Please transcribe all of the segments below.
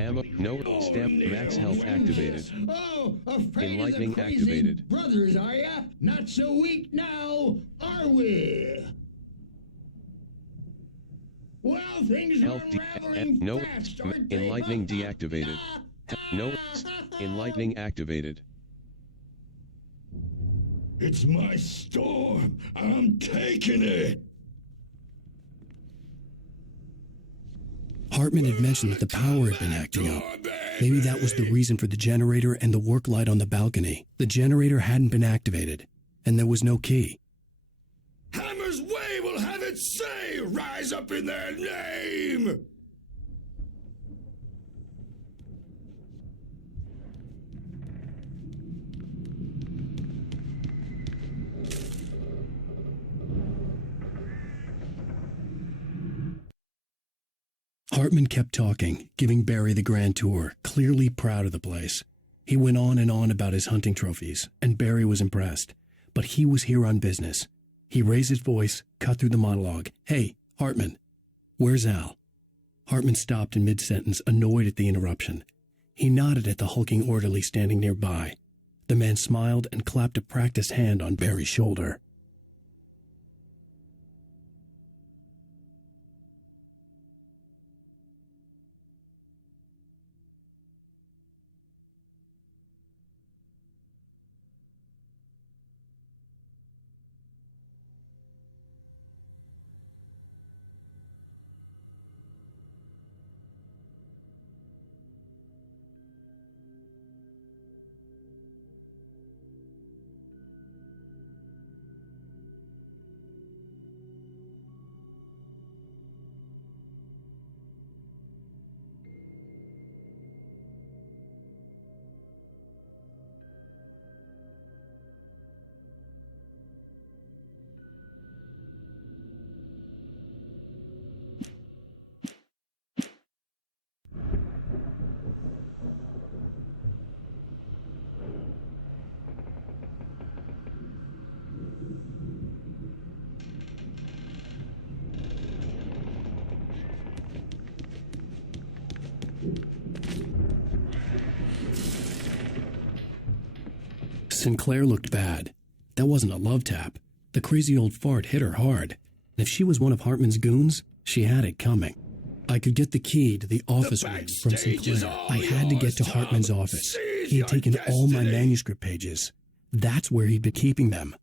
Ammo. No. Stamp. Max health activated. Oh, afraid Enlightening of the crazy activated. brothers, are ya? Not so weak now, are we? Well, things are Health. unraveling No. fast, aren't they? Enlightening deactivated. No. Enlightening activated. It's my storm. I'm taking it. Hartman had mentioned that the power had been acting up. Maybe that was the reason for the generator and the work light on the balcony. The generator hadn't been activated, and there was no key. Hammer's Way will have its say. Rise up in their name. Hartman kept talking, giving Barry the grand tour, clearly proud of the place. He went on and on about his hunting trophies, and Barry was impressed. But he was here on business. He raised his voice, cut through the monologue. "Hey, Hartman, where's Al?" Hartman stopped in mid-sentence, annoyed at the interruption. He nodded at the hulking orderly standing nearby. The man smiled and clapped a practiced hand on Barry's shoulder. Sinclair looked bad. That wasn't a love tap. The crazy old fart hit her hard. And if she was one of Hartman's goons, she had it coming. I could get the key to the office room from Sinclair. I had to get to Hartman's office. He had taken all my manuscript pages. That's where he'd been keeping them.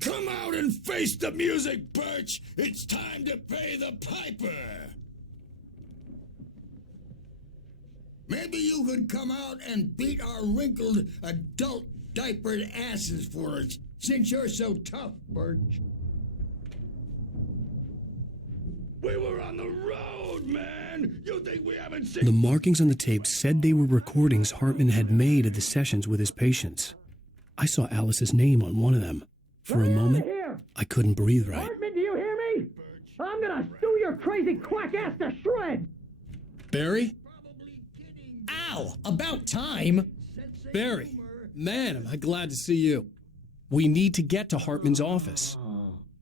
Come out and face the music, Birch. It's time to pay the piper. Maybe you could come out and beat our wrinkled, adult, diapered asses for us, since you're so tough, Birch. We were on the road, man! You think we haven't seen... The markings on the tape said they were recordings Hartman had made of the sessions with his patients. I saw Alice's name on one of them. For a moment, I couldn't breathe right. Hartman, do you hear me? I'm gonna sue your crazy quack ass to shreds! Barry? Ow! About time! Barry, man, am I glad to see you. We need to get to Hartman's office.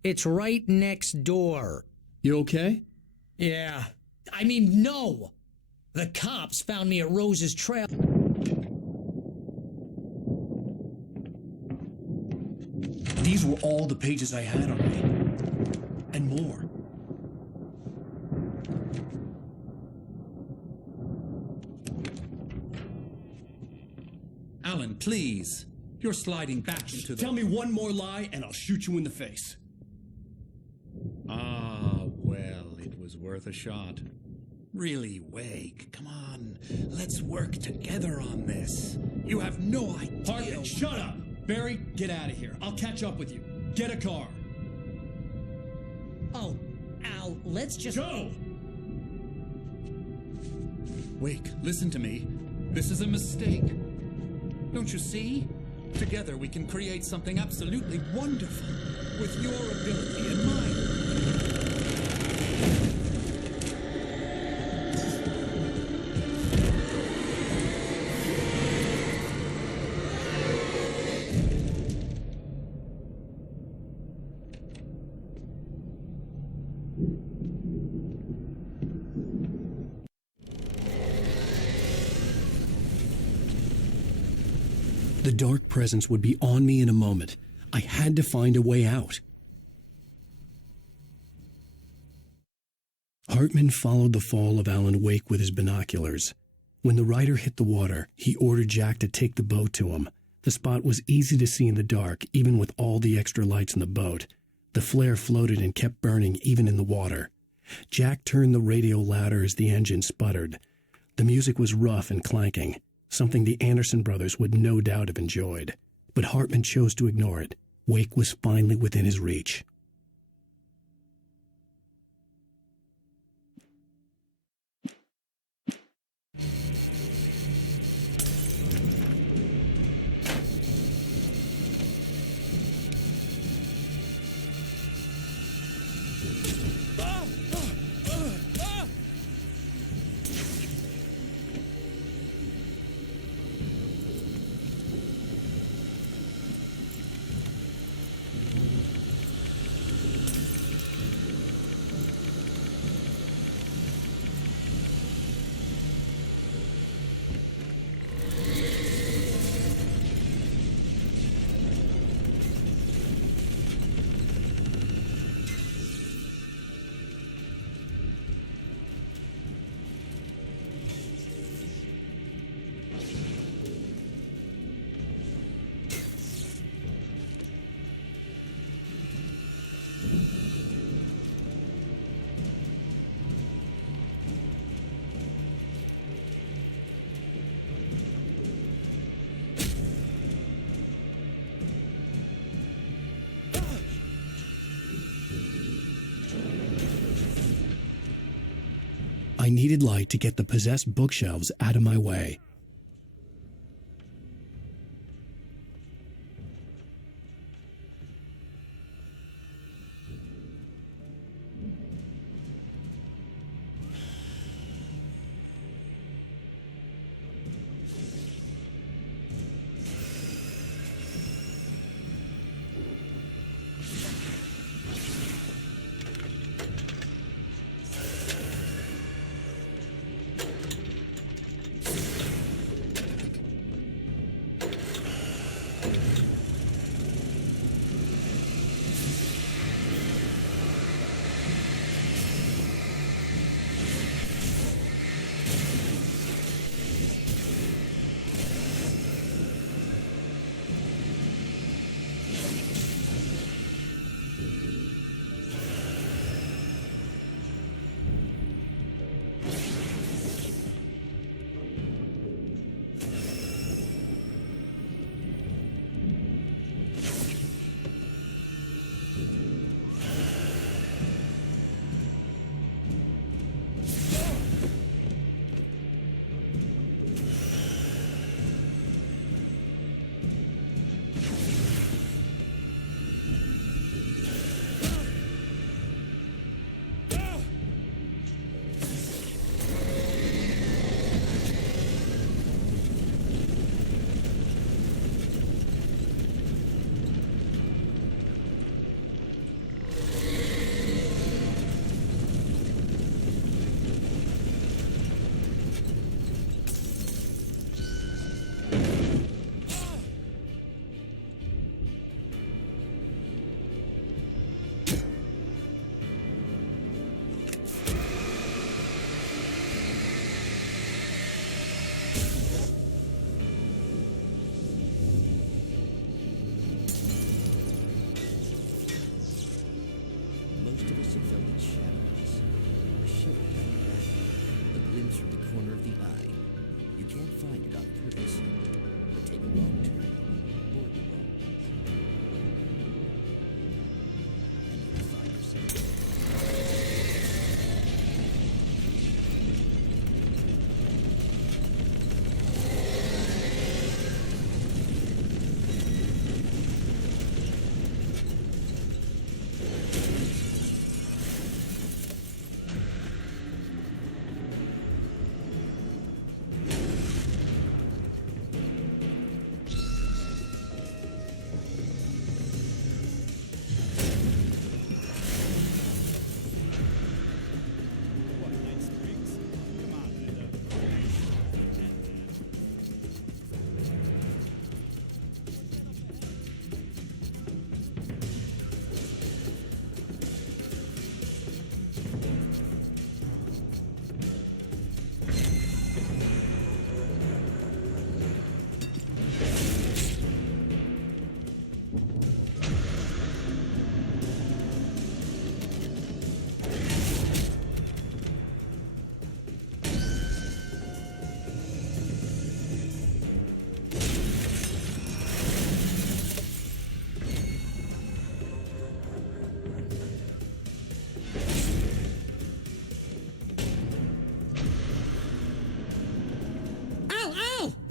It's right next door. You okay? Yeah. I mean, no! The cops found me at Rose's trail. These were all the pages I had on me. And more. Alan, please. You're sliding back into the... Tell me one more lie and I'll shoot you in the face. Ah, well, it was worth a shot. Really, Wake, come on. Let's work together on this. You have no idea... Hartman, shut up! Barry, get out of here. I'll catch up with you. Get a car. Oh, Al, let's just... Go! Wake, listen to me. This is a mistake. Don't you see? Together we can create something absolutely wonderful. With your ability and mine. The dark presence would be on me in a moment. I had to find a way out. Hartman followed the fall of Alan Wake with his binoculars. When the rider hit the water, he ordered Jack to take the boat to him. The spot was easy to see in the dark, even with all the extra lights in the boat. The flare floated and kept burning even in the water. Jack turned the radio louder as the engine sputtered. The music was rough and clanking, something the Anderson brothers would no doubt have enjoyed. But Hartman chose to ignore it. Wake was finally within his reach. I needed light to get the possessed bookshelves out of my way.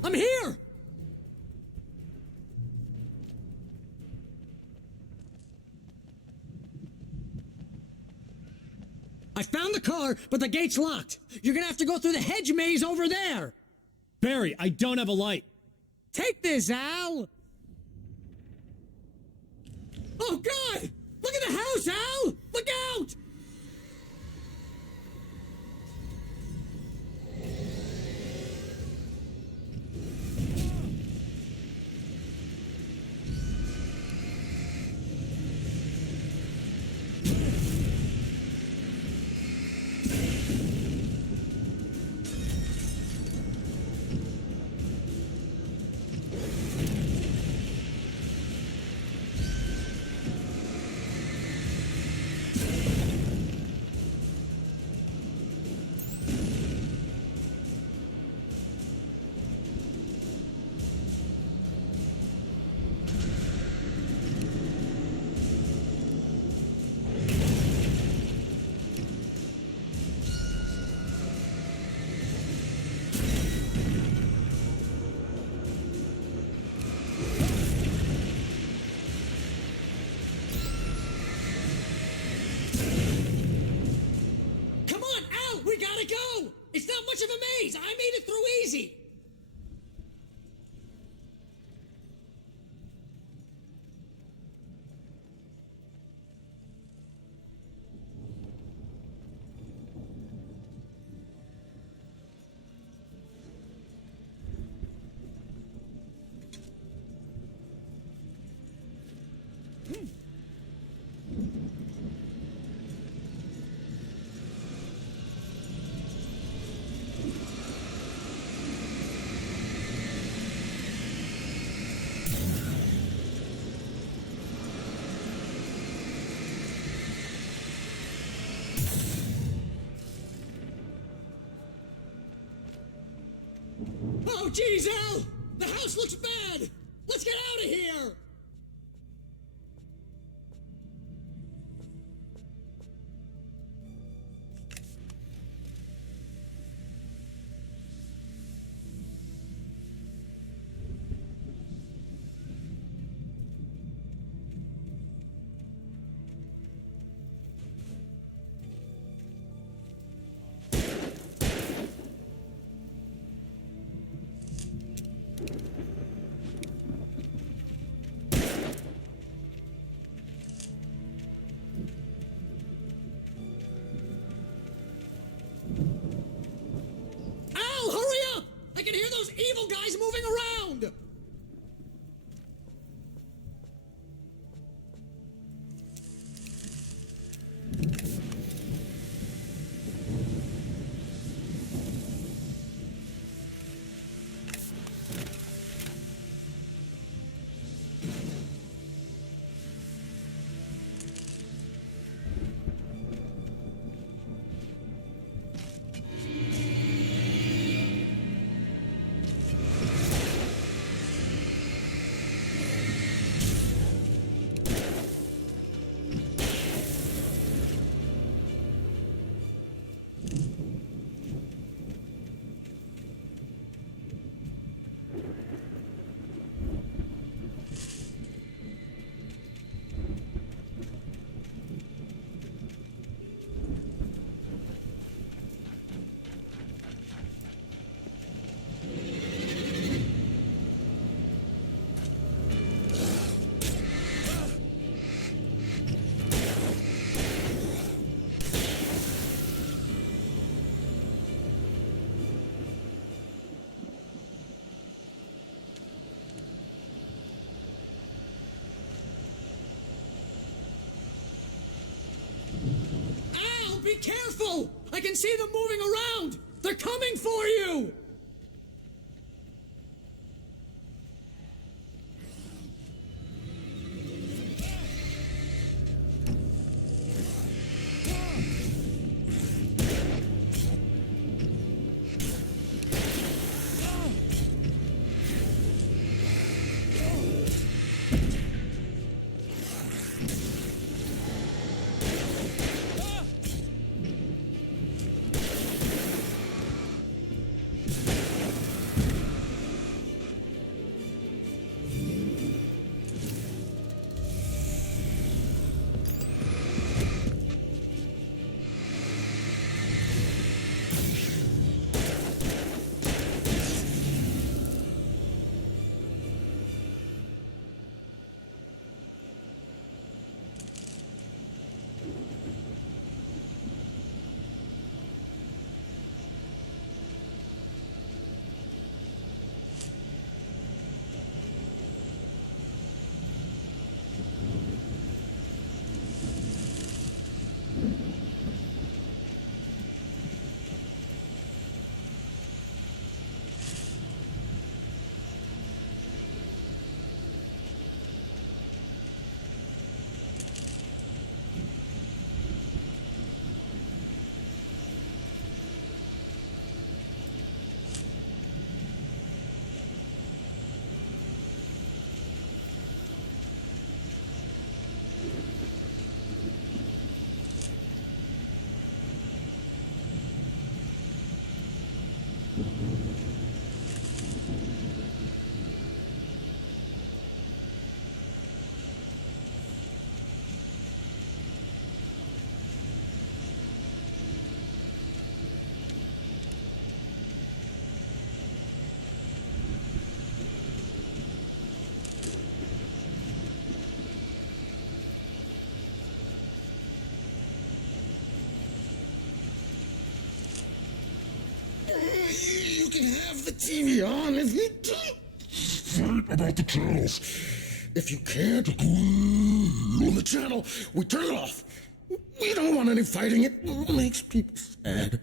I'm here! I found the car, but the gate's locked. You're gonna have to go through the hedge maze over there. Barry, I don't have a light. Take this, Al! Oh, God! Look at the house, Al! Look out! It's not much of a maze. I made it through easy. Oh, geez, Al! The house looks bad! Let's get out of here! Evil guys moving around! Be careful! I can see them moving around! They're coming for you! TV on if you don't fight about the channels. If you can't agree on the channel, we turn it off. We don't want any fighting. It makes people sad.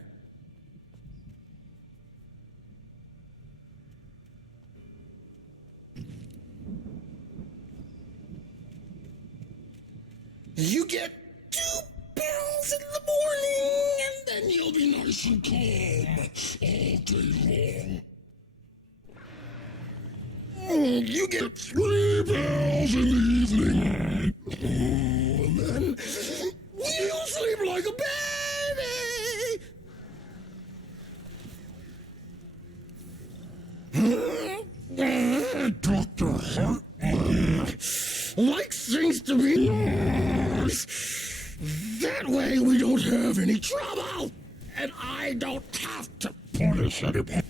You get 2 pills in the morning, and then you'll be nice and calm all day long. You get 3 pills in the evening, and then you'll sleep like a baby. Dr. Hartman likes things to be nice. That way we don't have any trouble, and I don't have to punish anybody.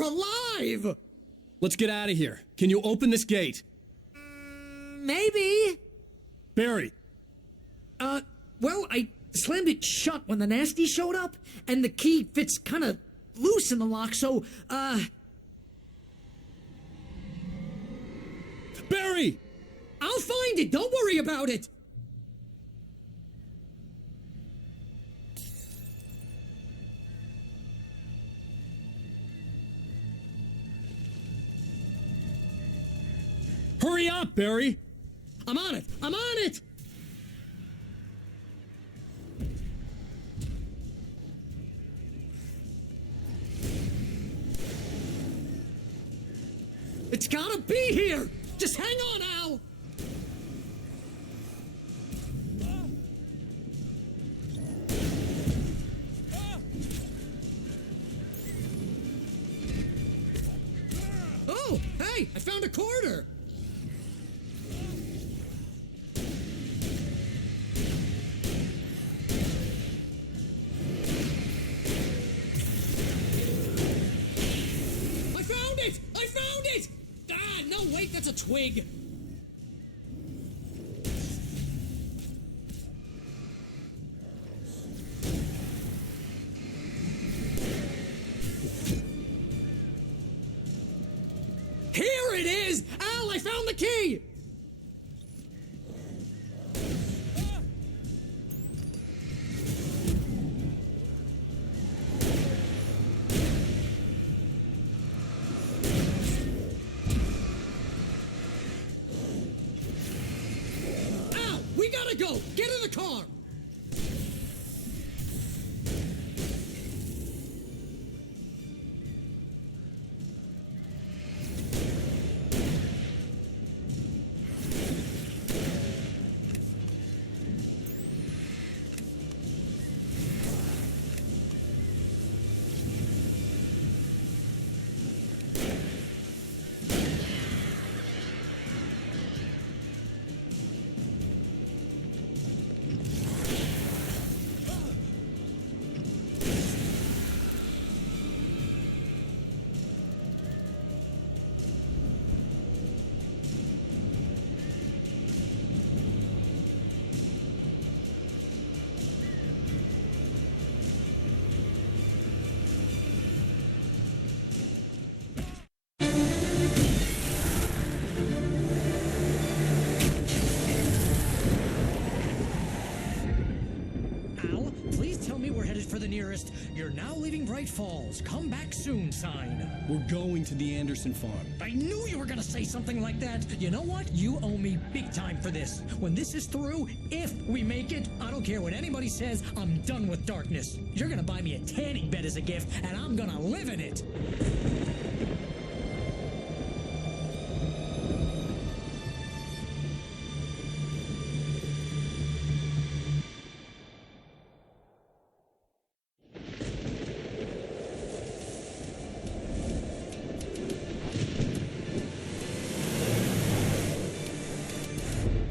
You're alive! Let's get out of here. Can you open this gate? Maybe. Barry! Well, I slammed it shut when the nasty showed up, and the key fits kind of loose in the lock, so, Barry! I'll find it. Don't worry about it. Hurry up, Barry! I'm on it. I'm on it. It's gotta be here! Just hang on, Al! Oh, hey! I found a quarter! I found it! I found it! Ah, no, wait, that's a twig. Here it is! Al, I found the key! Al, we gotta go! Get in the car! Al, please tell me we're headed for the nearest "You're now leaving Bright Falls. Come back soon" sign. We're going to the Anderson farm. I knew you were gonna say something like that. You know what? You owe me big time for this. When this is through, if we make it, I don't care what anybody says, I'm done with darkness. You're gonna buy me a tanning bed as a gift, and I'm gonna live in it.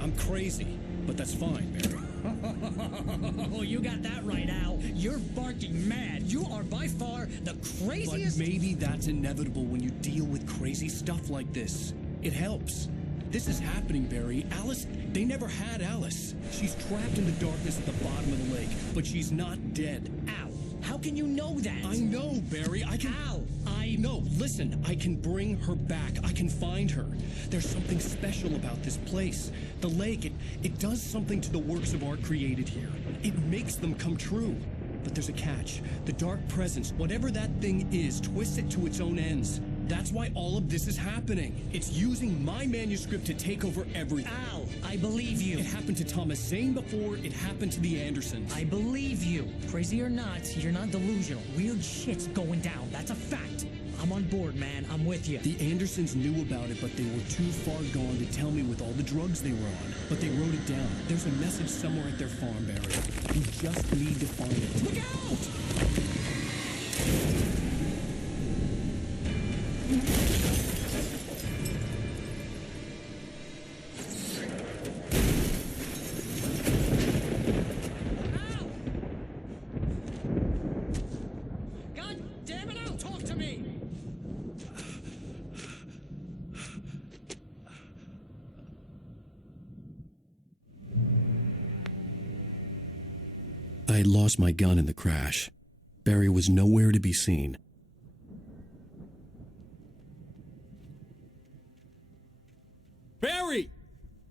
I'm crazy, but that's fine, Barry. Oh, you got that right, Al. You're barking mad. You are by far the But craziest. maybe that's inevitable when you deal with crazy stuff like this. It helps. This is happening, Barry. Alice, they never had Alice. She's trapped in the darkness at the bottom of the lake, but she's not dead. Al, how can you know that? I know, Barry. I can... Al, No, listen. I can bring her back. I can find her. There's something special about this place. The lake, it does something to the works of art created here. It makes them come true. But there's a catch. The dark presence, whatever that thing is, twists it to its own ends. That's why all of this is happening. It's using my manuscript to take over everything. Al, I believe you. It happened to Thomas Zane before. It happened to the Andersons. I believe you. Crazy or not, you're not delusional. Weird shit's going down. That's a fact. I'm on board, man. I'm with you. The Andersons knew about it, but they were too far gone to tell me with all the drugs they were on. But they wrote it down. There's a message somewhere at their farm, Barry. You just need to find it. Look out! Al! God damn it, Al, talk to me! had lost my gun in the crash. Barry was nowhere to be seen. Barry!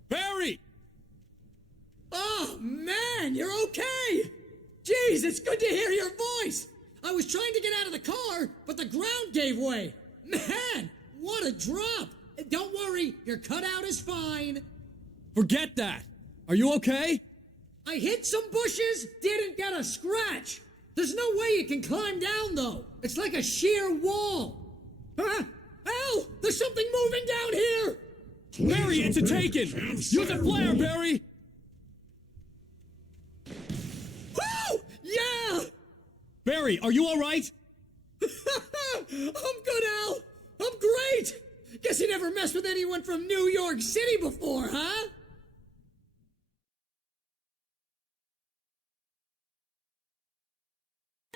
Barry! Oh, man, you're okay! Jeez, it's good to hear your voice! I was trying to get out of the car, but the ground gave way! Man, what a drop! Don't worry, your cutout is fine. Forget that! Are you okay? I hit some bushes, didn't get a scratch. There's no way you can climb down, though. It's like a sheer wall. Huh? Al, there's something moving down here! Barry, it's a taken! Use a flare, Barry! Woo! Yeah! Barry, are you alright? I'm good, Al. I'm great. Guess you never messed with anyone from New York City before, huh?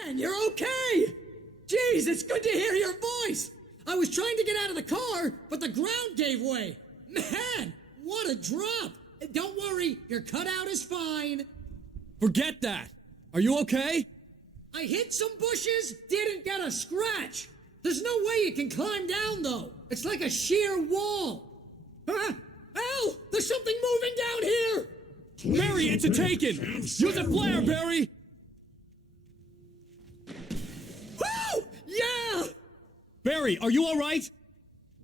And you're okay! Jeez, it's good to hear your voice! I was trying to get out of the car, but the ground gave way! Man, what a drop! Don't worry, your cutout is fine. Forget that! Are you okay? I hit some bushes, didn't get a scratch! There's no way you can climb down, though. It's like a sheer wall. Huh? Al, there's something moving down here! Barry, it's a taken! Use a flare, Barry! Woo! Yeah! Barry, are you alright?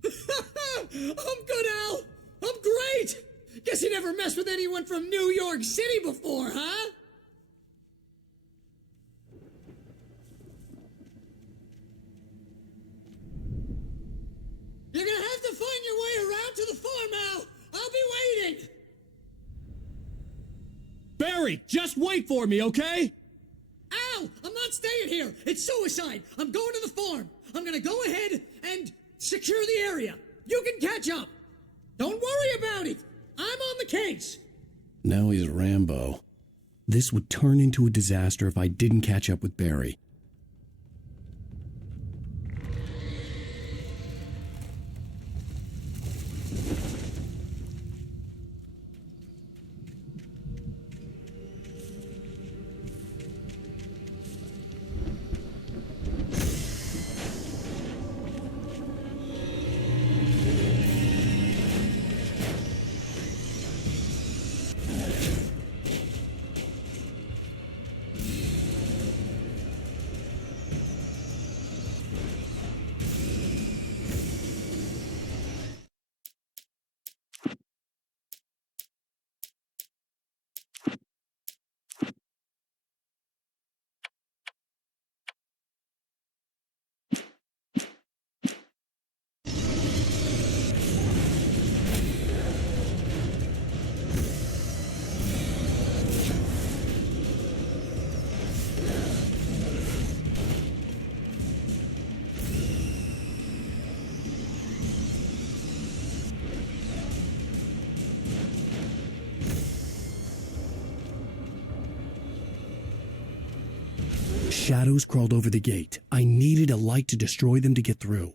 I'm good, Al. I'm great. Guess you never messed with anyone from New York City before, huh? You're gonna have to find your way around to the farm, Al. I'll be waiting. Barry, just wait for me, okay? Al, I'm not staying here. It's suicide. I'm going to the farm. I'm gonna go ahead and secure the area. You can catch up. Don't worry about it. I'm on the case. Now he's Rambo. This would turn into a disaster if I didn't catch up with Barry. Shadows crawled over the gate. I needed a light to destroy them to get through.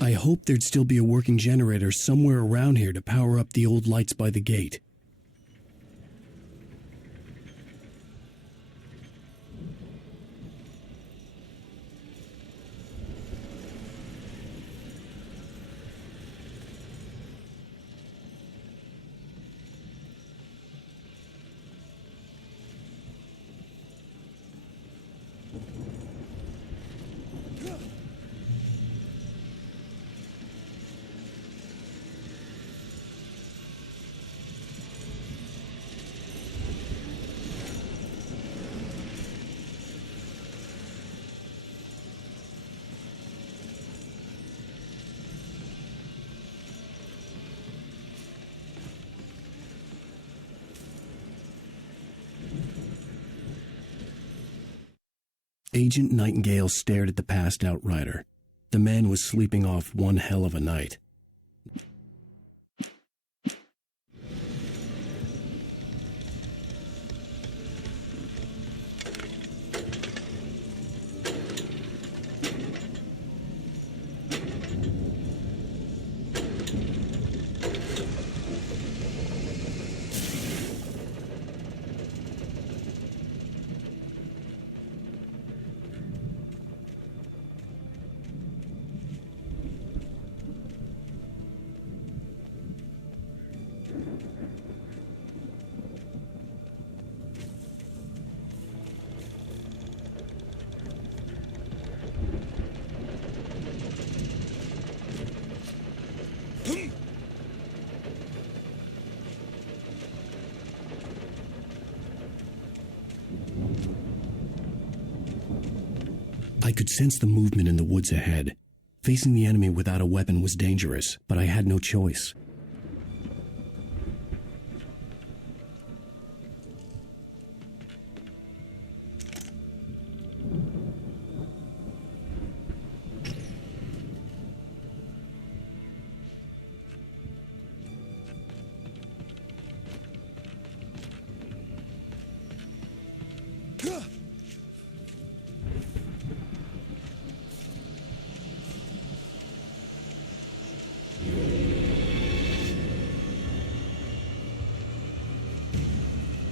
I hoped there'd still be a working generator somewhere around here to power up the old lights by the gate. Agent Nightingale stared at the passed-out rider. The man was sleeping off one hell of a night. I could sense the movement in the woods ahead. Facing the enemy without a weapon was dangerous, but I had no choice.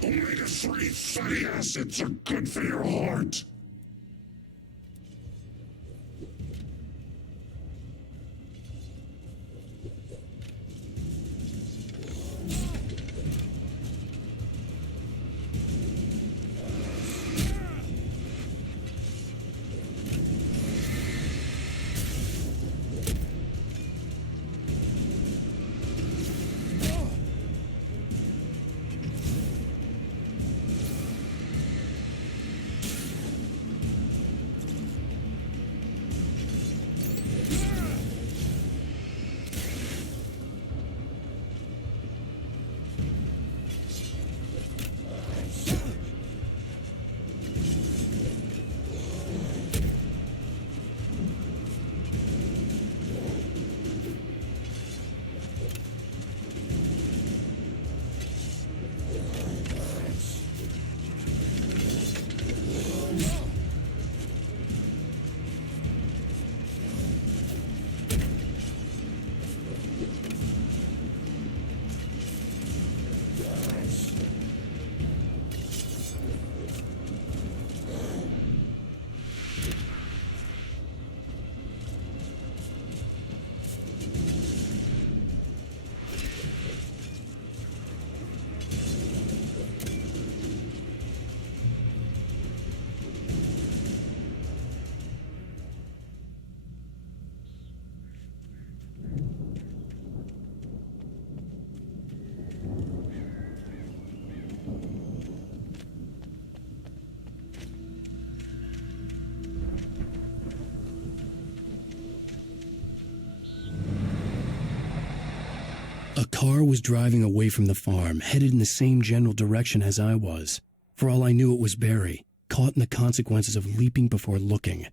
Omega-3 fatty acids are good for your heart. A car was driving away from the farm, headed in the same general direction as I was. For all I knew, it was Barry, caught in the consequences of leaping before looking.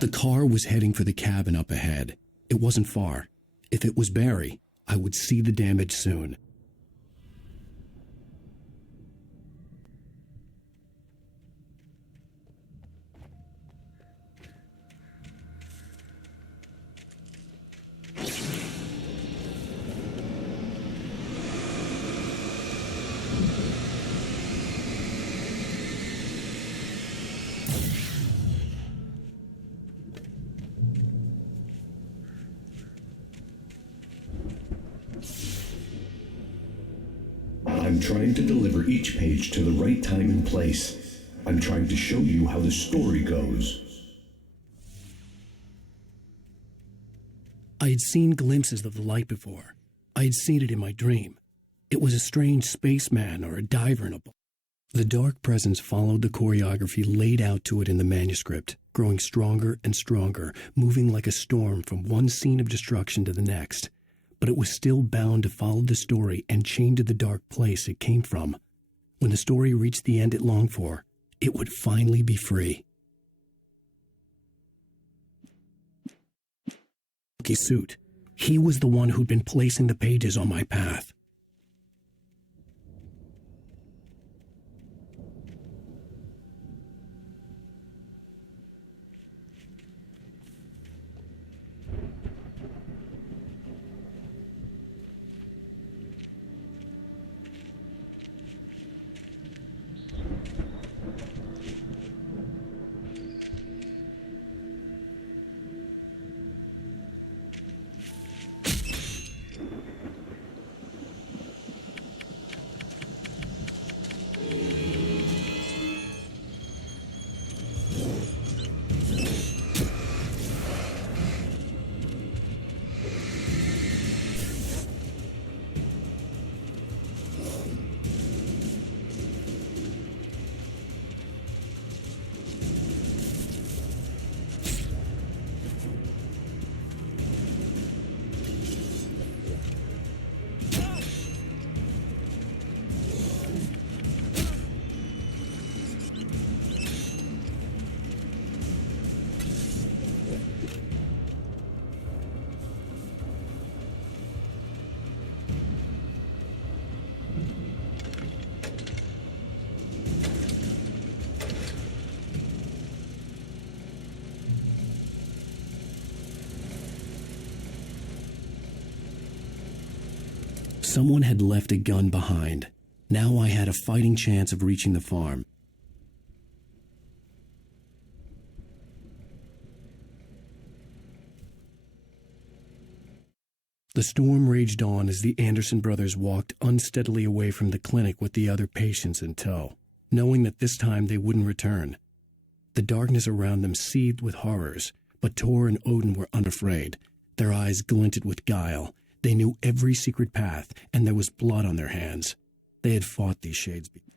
The car was heading for the cabin up ahead. It wasn't far. If it was Barry, I would see the damage soon. I'm trying to deliver each page to the right time and place. I'm trying to show you how the story goes. I had seen glimpses of the light before. I had seen it in my dream. It was a strange spaceman or a diver in a boat. The dark presence followed the choreography laid out to it in the manuscript, growing stronger and stronger, moving like a storm from one scene of destruction to the next. But it was still bound to follow the story and chained to the dark place it came from. When the story reached the end it longed for, it would finally be free. Suit. He was the one who'd been placing the pages on my path. Someone had left a gun behind. Now I had a fighting chance of reaching the farm. The storm raged on as the Anderson brothers walked unsteadily away from the clinic with the other patients in tow, knowing that this time they wouldn't return. The darkness around them seethed with horrors, but Tor and Odin were unafraid. Their eyes glinted with guile. They knew every secret path, and there was blood on their hands. They had fought these shades before.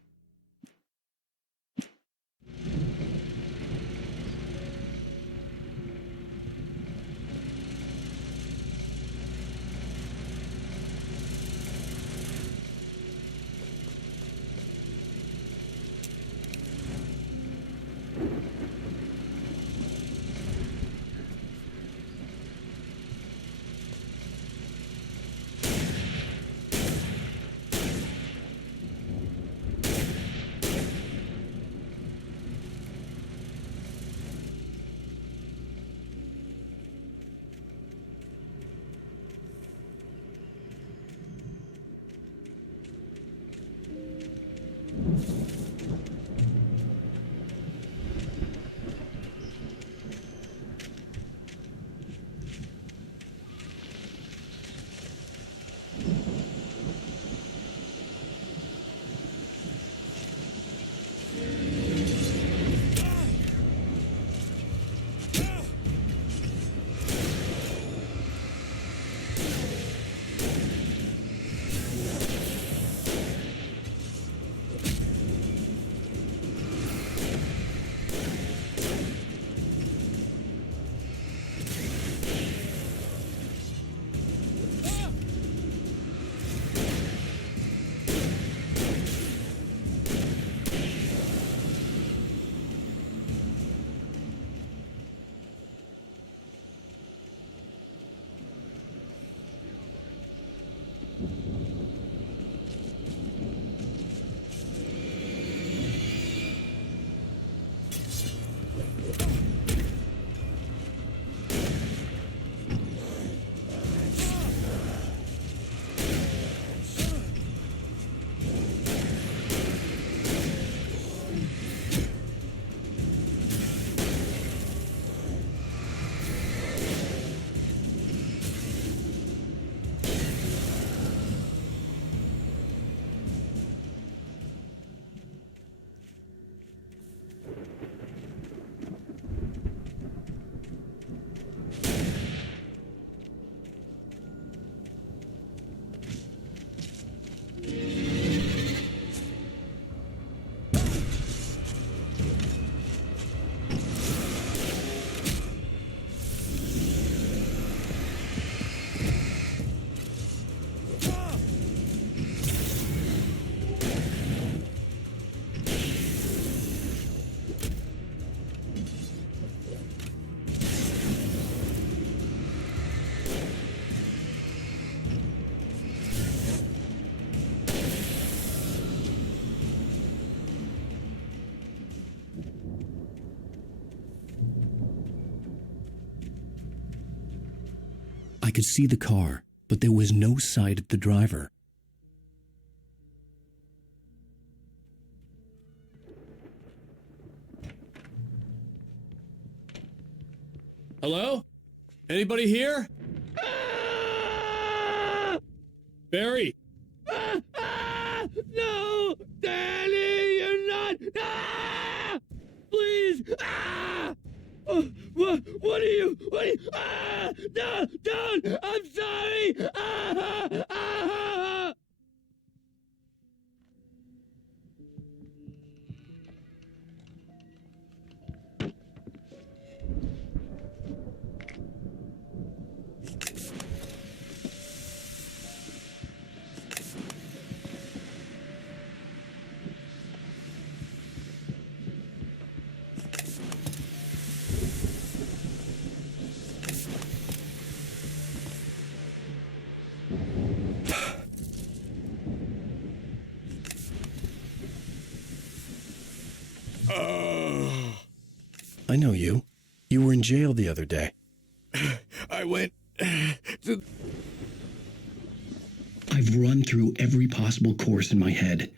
I could see the car, but there was no sight of the driver. Hello? Anybody here? Barry! No! Danny, you're not! Please! What are you? No! Don't! I'm sorry! I know you. You were in jail the other day. I went to... I've run through every possible course in my head.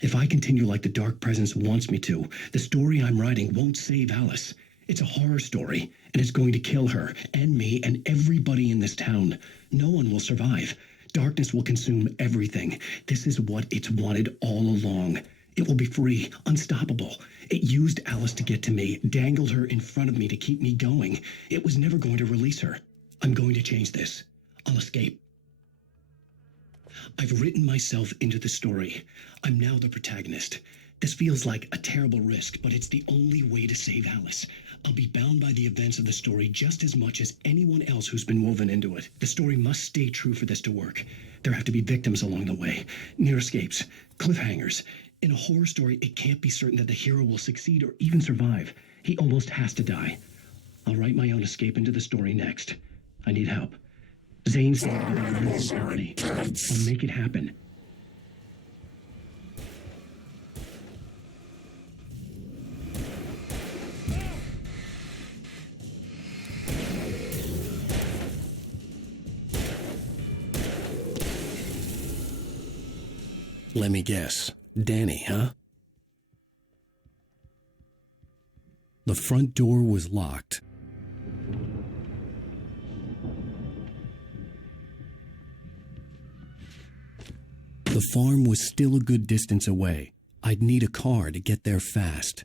If I continue like the Dark Presence wants me to, the story I'm writing won't save Alice. It's a horror story, and it's going to kill her, and me, and everybody in this town. No one will survive. Darkness will consume everything. This is what it's wanted all along. It will be free, unstoppable. It used Alice to get to me, dangled her in front of me to keep me going. It was never going to release her. I'm going to change this. I'll escape. I've written myself into the story. I'm now the protagonist. This feels like a terrible risk, but it's the only way to save Alice. I'll be bound by the events of the story just as much as anyone else who's been woven into it. The story must stay true for this to work. There have to be victims along the way, near escapes, cliffhangers. In a horror story, it can't be certain that the hero will succeed or even survive. He almost has to die. I'll write my own escape into the story next. I need help. Zane's necessary. I'll make it happen. Let me guess. Danny, huh? The front door was locked. The farm was still a good distance away. I'd need a car to get there fast.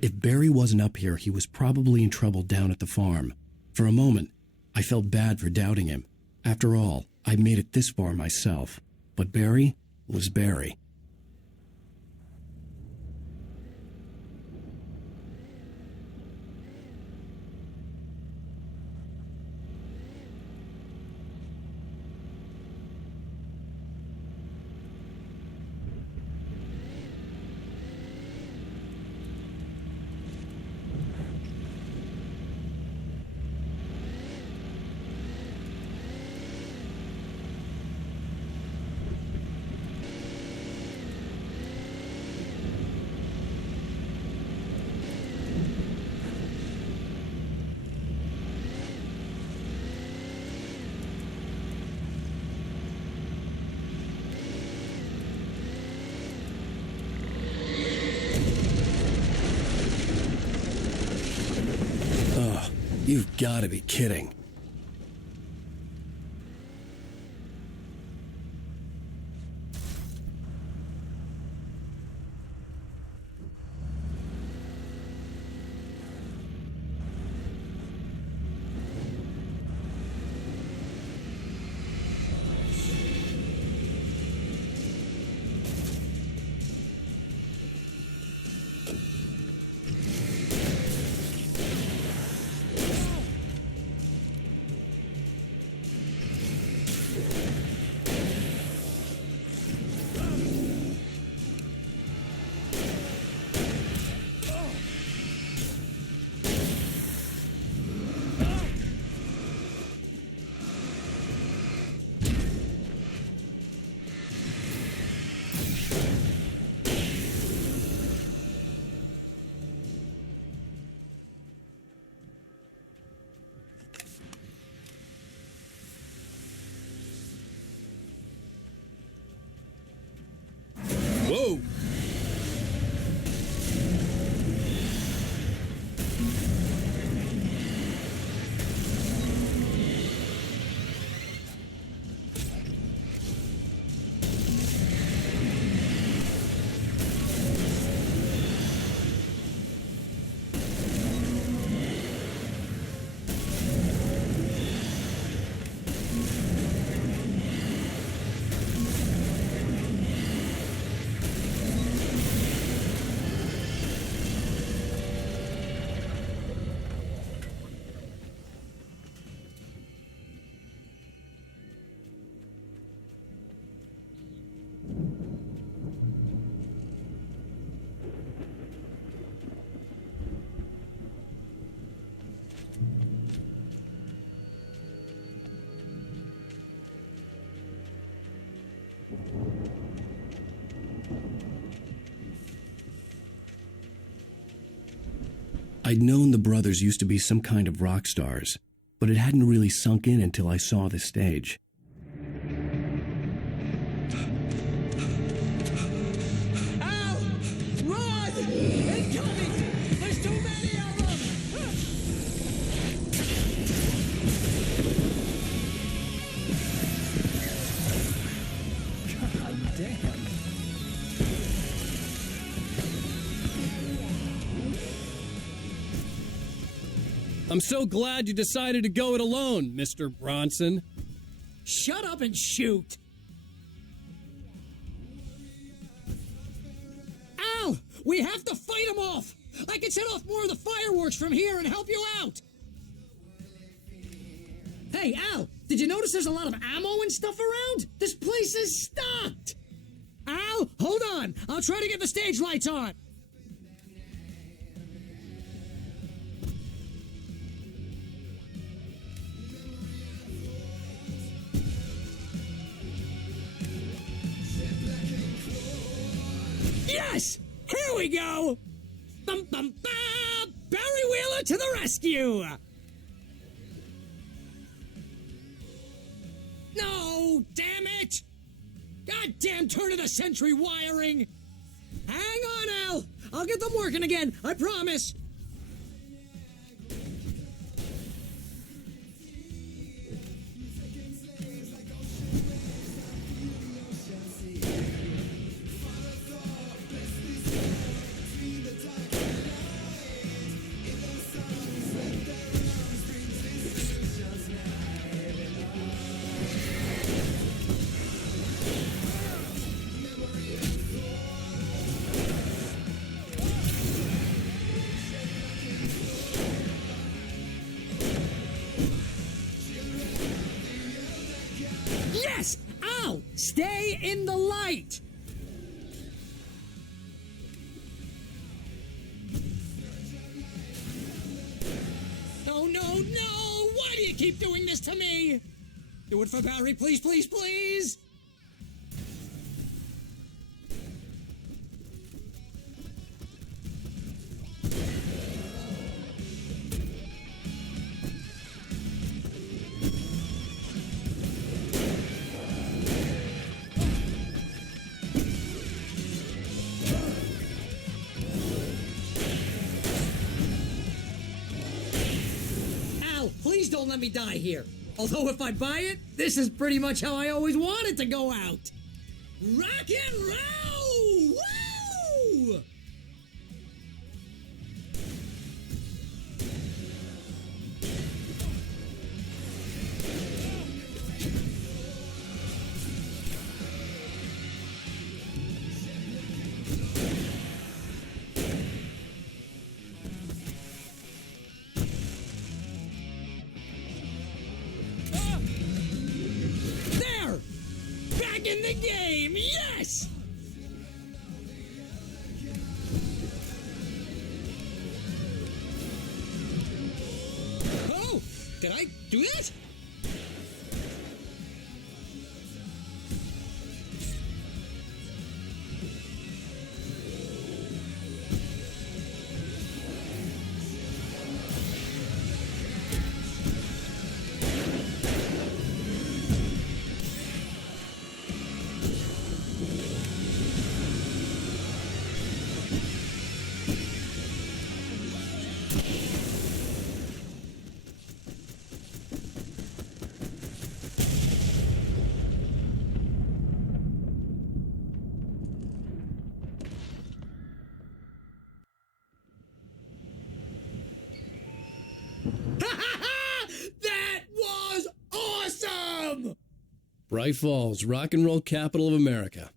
If Barry wasn't up here, he was probably in trouble down at the farm. For a moment, I felt bad for doubting him. After all, I'd made it this far myself. But Barry was Barry. You've got to be kidding. I'd known the brothers used to be some kind of rock stars, but it hadn't really sunk in until I saw the stage. Al! Run! Incoming! There's too many of them! God damn. I'm so glad you decided to go it alone, Mr. Bronson. Shut up and shoot! Al! We have to fight them off! I can set off more of the fireworks from here and help you out! Hey, Al! Did you notice there's a lot of ammo and stuff around? This place is stocked! Al, hold on! I'll try to get the stage lights on! Yes! Here we go! Bum bum bum! Barry Wheeler to the rescue! No! Damn it! Goddamn turn of the century wiring! Hang on, Al! I'll get them working again, I promise! Yes! Al! Stay in the light! No, no, no! Why do you keep doing this to me? Do it for Barry, please, please, please! Please don't let me die here. Although if I buy it, this is pretty much how I always wanted to go out. Rock and roll! Woo! In the game, yes! Oh, did I do that? That was awesome! Bright Falls, rock and roll capital of America.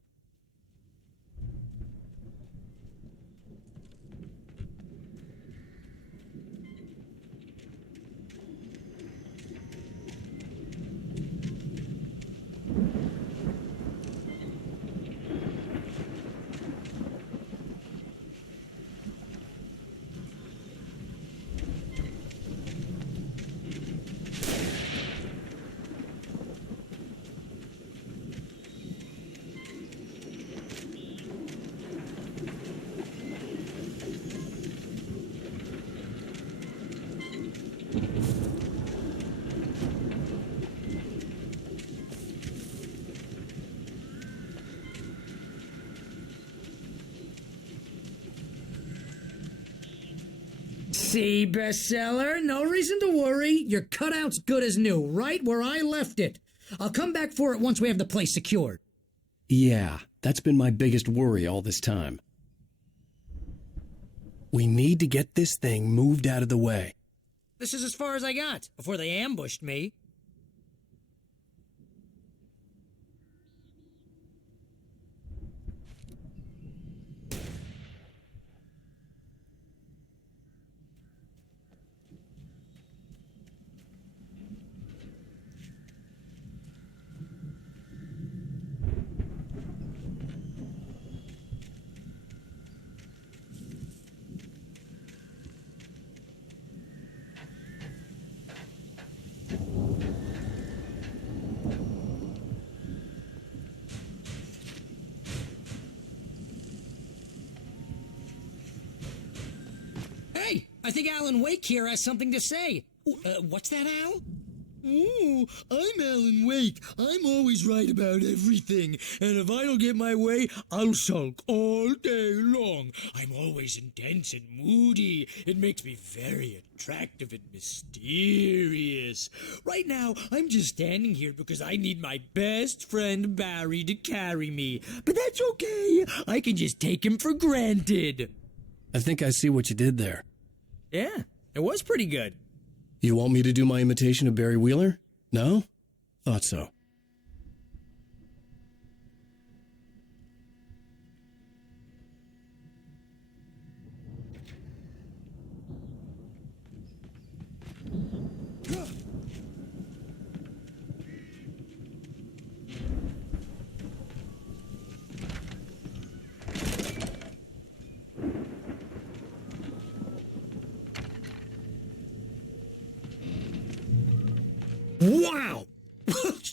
See, bestseller, no reason to worry. Your cutout's good as new, right where I left it. I'll come back for it once we have the place secured. Yeah, that's been my biggest worry all this time. We need to get this thing moved out of the way. This is as far as I got before they ambushed me. Hey, I think Alan Wake here has something to say. What's that, Al? Oh, I'm Alan Wake. I'm always right about everything. And if I don't get my way, I'll sulk all day long. I'm always intense and moody. It makes me very attractive and mysterious. Right now, I'm just standing here because I need my best friend Barry to carry me. But that's okay. I can just take him for granted. I think I see what you did there. Yeah, it was pretty good. You want me to do my imitation of Barry Wheeler? No? Thought so. Wow!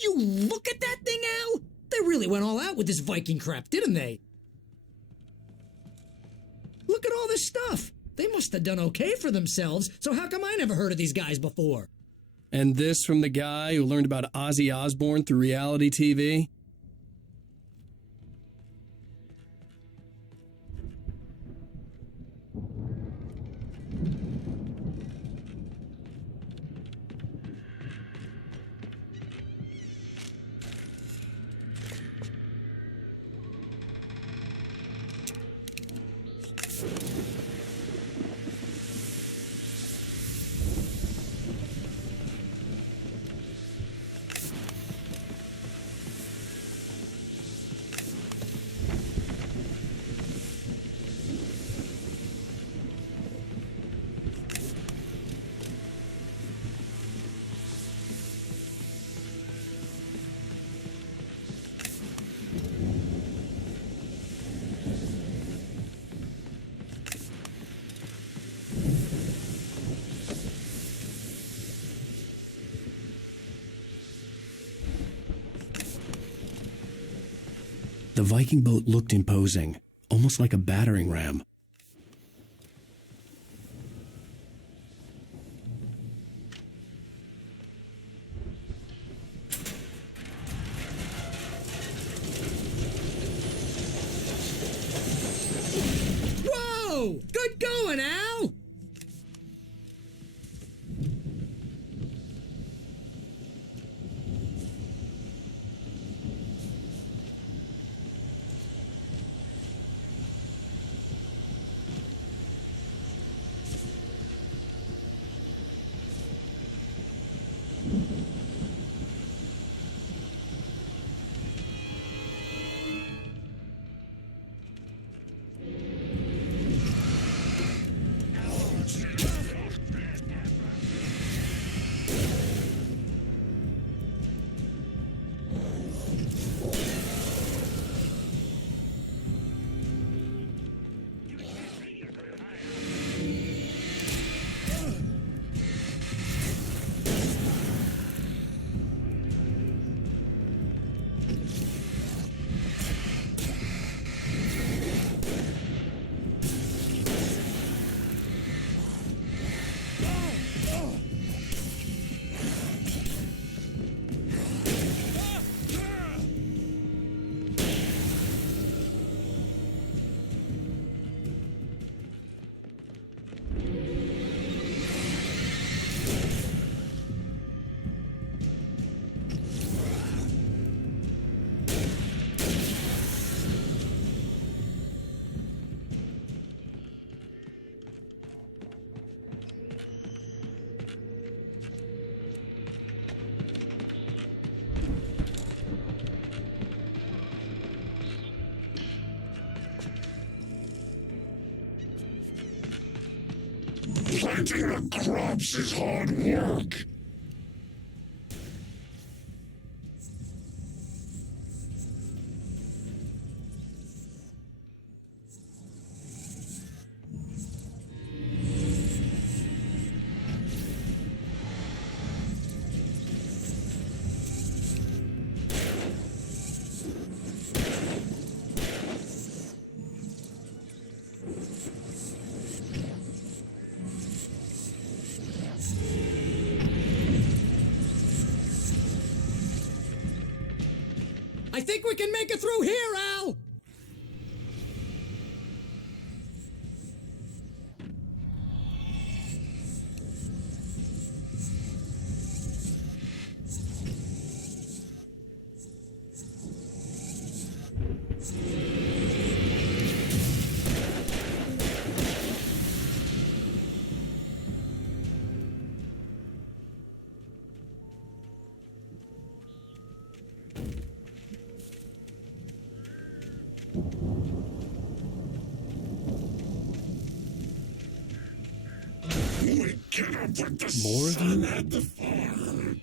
You look at that thing, Al! They really went all out with this Viking crap, didn't they? Look at all this stuff! They must have done okay for themselves, so how come I never heard of these guys before? And this from the guy who learned about Ozzy Osbourne through reality TV? The Viking boat looked imposing, almost like a battering ram. Whoa! Good going, Al! Planting the crops is hard work. I think we can make it through here, Al! We cannot put the More of sun you? at the farm.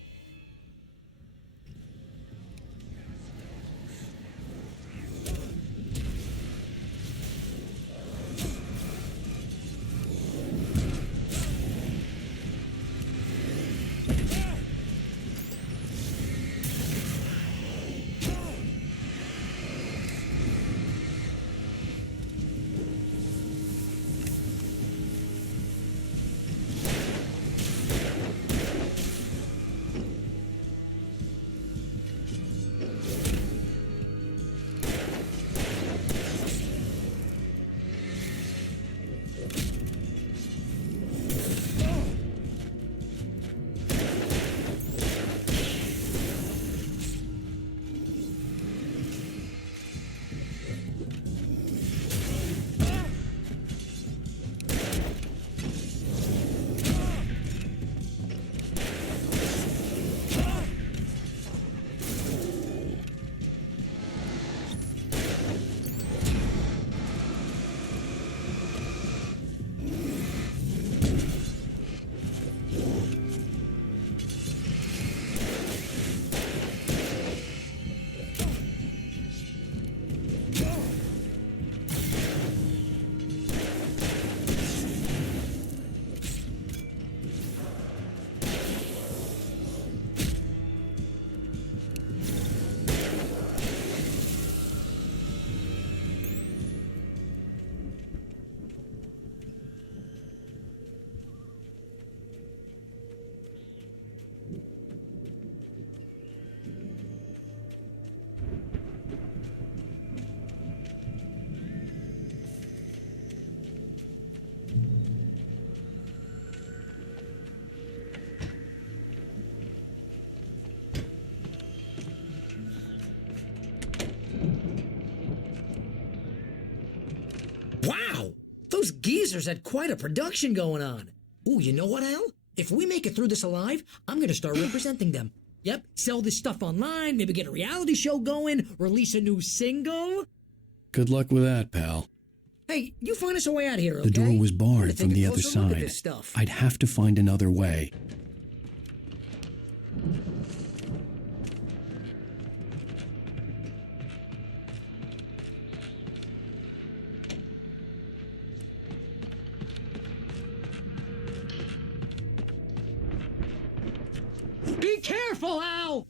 Wow! Those geezers had quite a production going on. Ooh, you know what, Al? If we make it through this alive, I'm gonna start representing them. Yep, sell this stuff online, maybe get a reality show going, release a new single. Good luck with that, pal. Hey, you find us a way out of here, okay? The door was I'm gonna barred take from a the other closer look at side. this stuff. I'd have to find another way. Be careful, Al!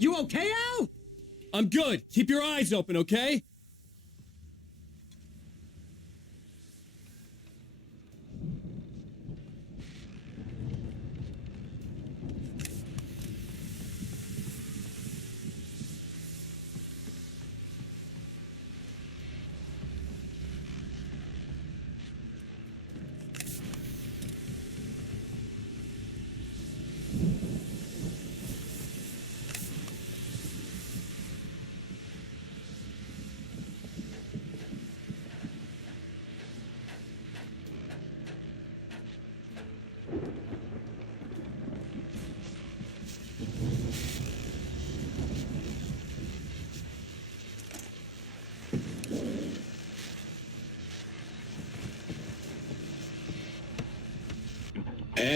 You okay, Al? I'm good. Keep your eyes open, okay?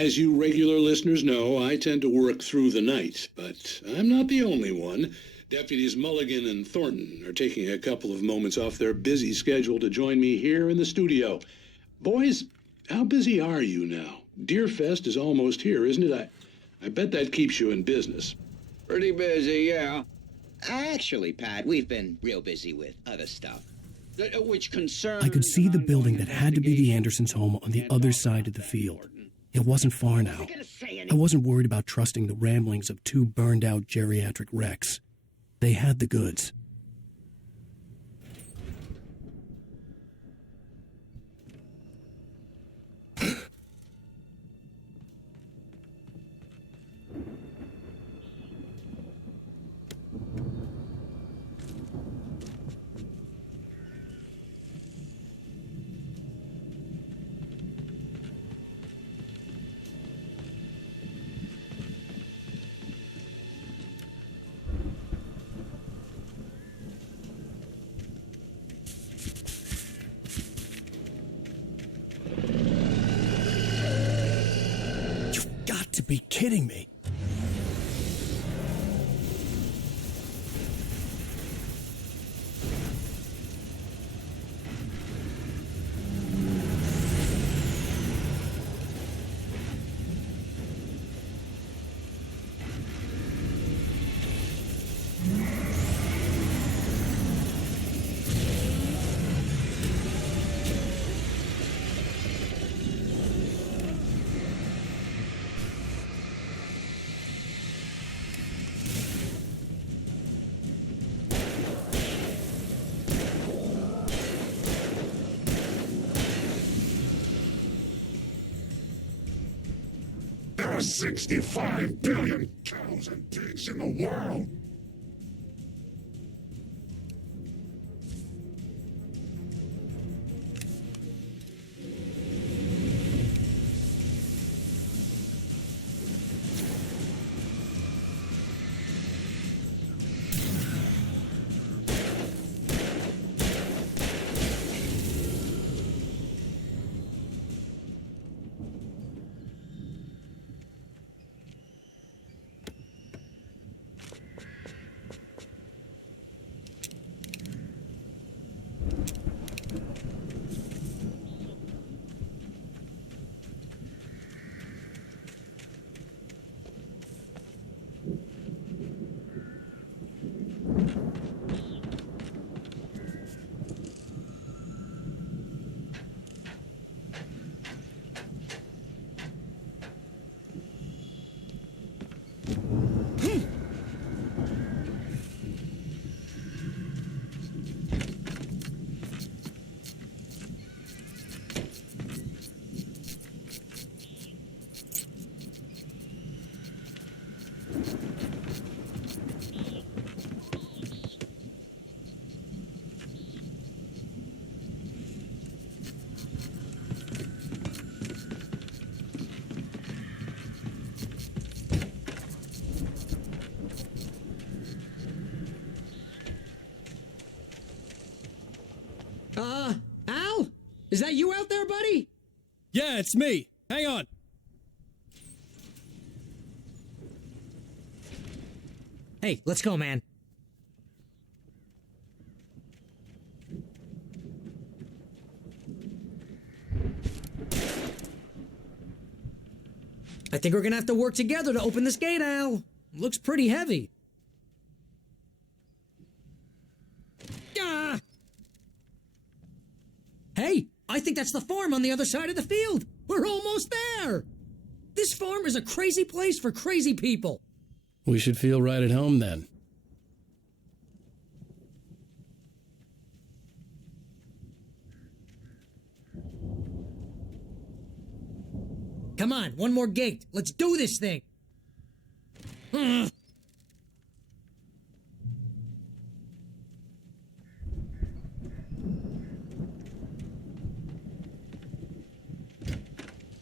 As you regular listeners know, I tend to work through the night, but I'm not the only one. Deputies Mulligan and Thornton are taking a couple of moments off their busy schedule to join me here in the studio. Boys, how busy are you now? Deerfest is almost here, isn't it? I bet that keeps you in business. Pretty busy, yeah. Actually, Pat, we've been real busy with other stuff. Which concerns... I could see the building that had to be the Andersons' home on the other side of the field. It wasn't far now. I wasn't worried about trusting the ramblings of two burned-out geriatric wrecks. They had the goods. To be kidding me. There are 65 billion cows and pigs in the world. Al? Is that you out there, buddy? Yeah, it's me. Hang on. Hey, let's go, man. I think we're gonna have to work together to open this gate, Al. Looks pretty heavy. Ah! Hey, I think that's the farm on the other side of the field. We're almost there. This farm is a crazy place for crazy people. We should feel right at home then. Come on, one more gate. Let's do this thing.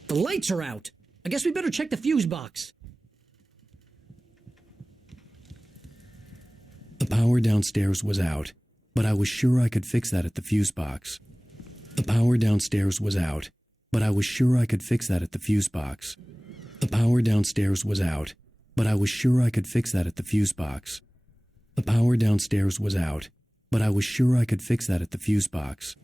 The lights are out. I guess we better check the fuse box. The power downstairs was out, but I was sure I could fix that at the fuse box. The power downstairs was out, but I was sure I could fix that at the fuse box. The power downstairs was out, but I was sure I could fix that at the fuse box. The power downstairs was out, but I was sure I could fix that at the fuse box.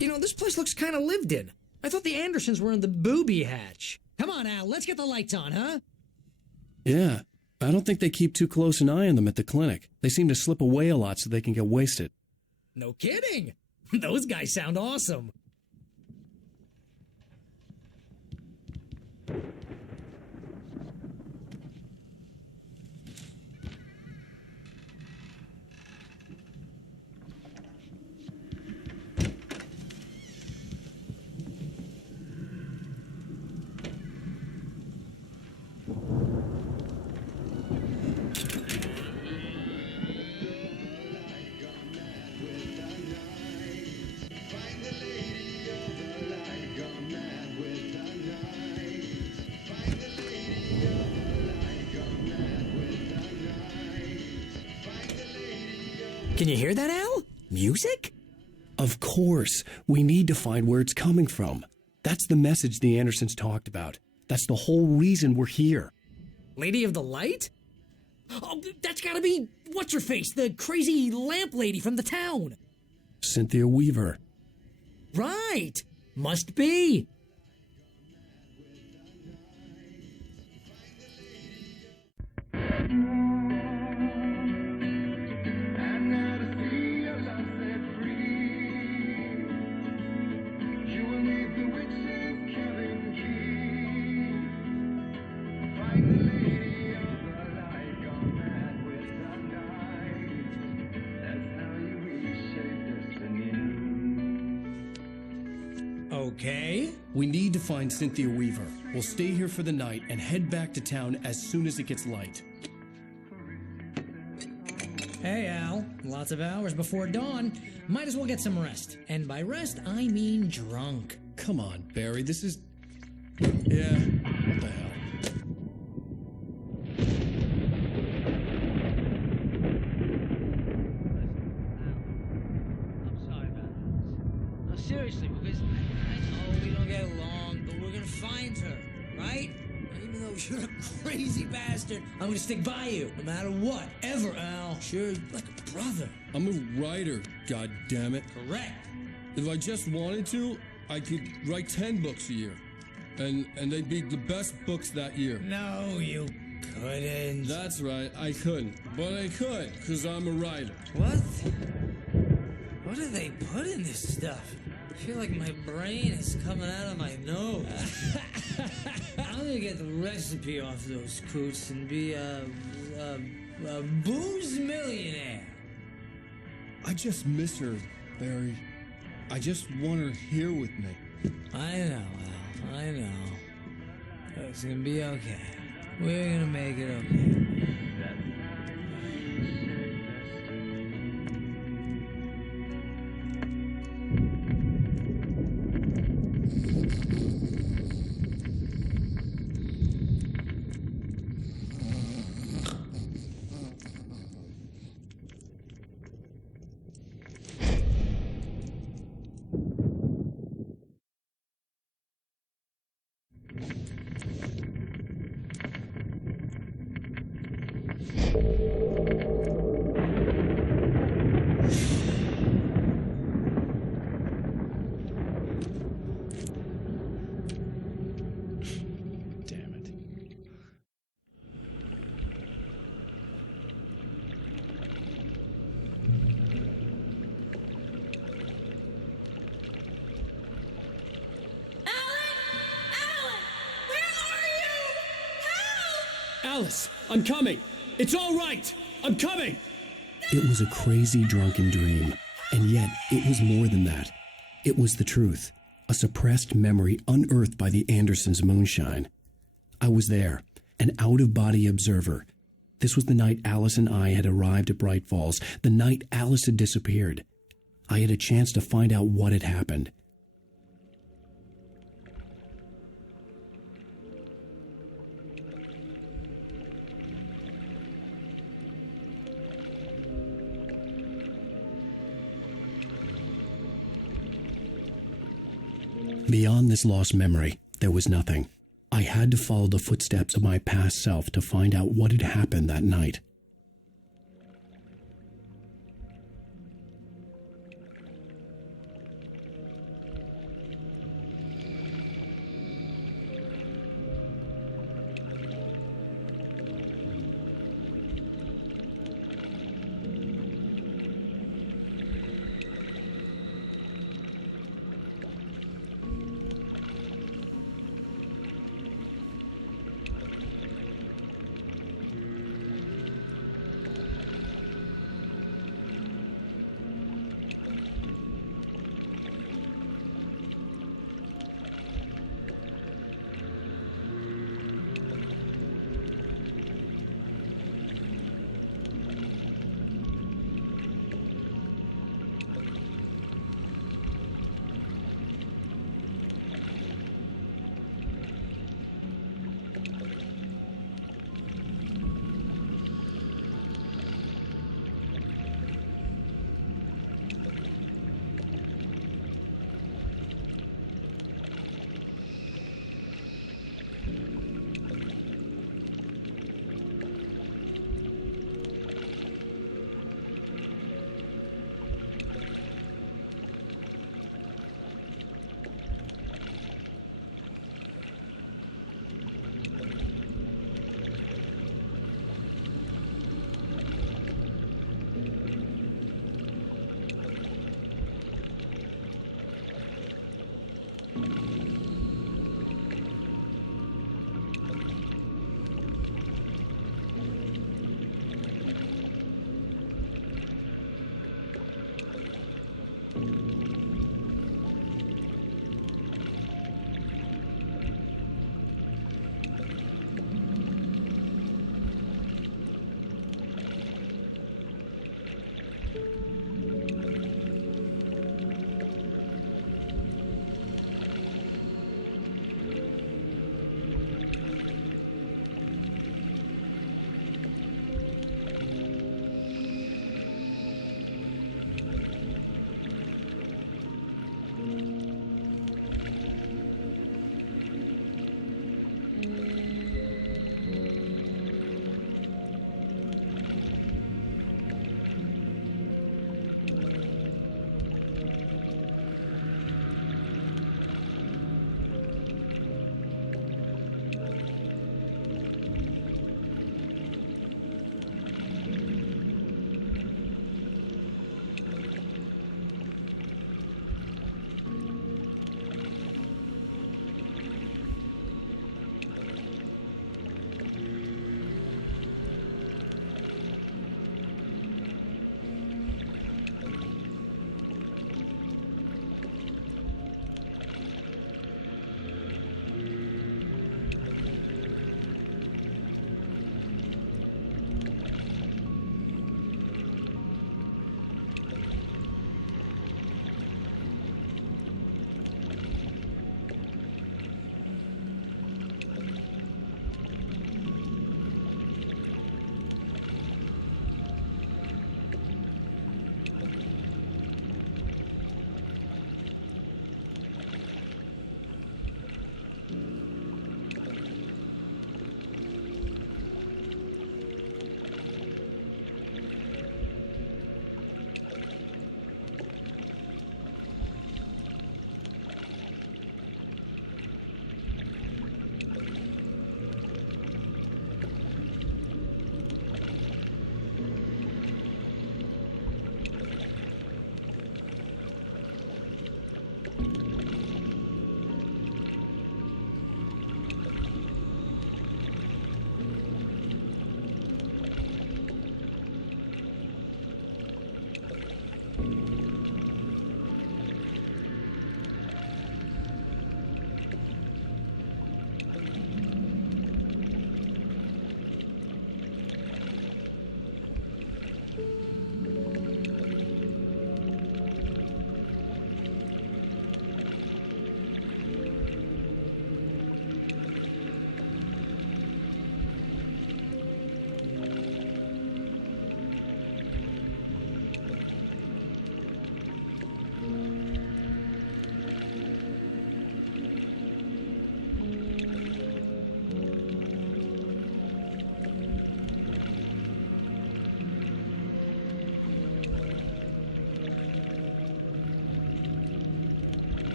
You know, this place looks kind of lived in. I thought the Andersons were in the booby hatch. Come on, Al, let's get the lights on, huh? Yeah, I don't think they keep too close an eye on them at the clinic. They seem to slip away a lot so they can get wasted. No kidding. Those guys sound awesome. Can you hear that, Al? Music? Of course. We need to find where it's coming from. That's the message the Andersons talked about. That's the whole reason we're here. Lady of the Light? Oh, that's gotta be, what's-her-face, the crazy lamp lady from the town. Cynthia Weaver. Right. Must be. Okay. We need to find Cynthia Weaver. We'll stay here for the night and head back to town as soon as it gets light. Hey, Al. Lots of hours before dawn. Might as well get some rest. And by rest, I mean drunk. Come on, Barry. This is... Yeah, what the hell? Seriously, because I know we don't get along, but we're gonna find her, right? Even though you're a crazy bastard, I'm gonna stick by you, no matter what, ever, Al. Sure, like a brother. I'm a writer, goddammit. Correct. If I just wanted to, I could write 10 books a year. And they'd be the best books that year. No, you couldn't. That's right, I couldn't. But I could, because I'm a writer. What? What do they put in this stuff? I feel like my brain is coming out of my nose. I'm gonna get the recipe off those coots and be a booze millionaire. I just miss her, Barry. I just want her here with me. I know, Al. I know. It's gonna be okay. We're gonna make it okay. Alice, I'm coming. It's all right. I'm coming! It was a crazy drunken dream, and yet it was more than that. It was the truth, a suppressed memory unearthed by the Andersons' moonshine. I was there, an out-of-body observer. This was the night Alice and I had arrived at Bright Falls, the night Alice had disappeared. I had a chance to find out what had happened. Beyond this lost memory, there was nothing. I had to follow the footsteps of my past self to find out what had happened that night.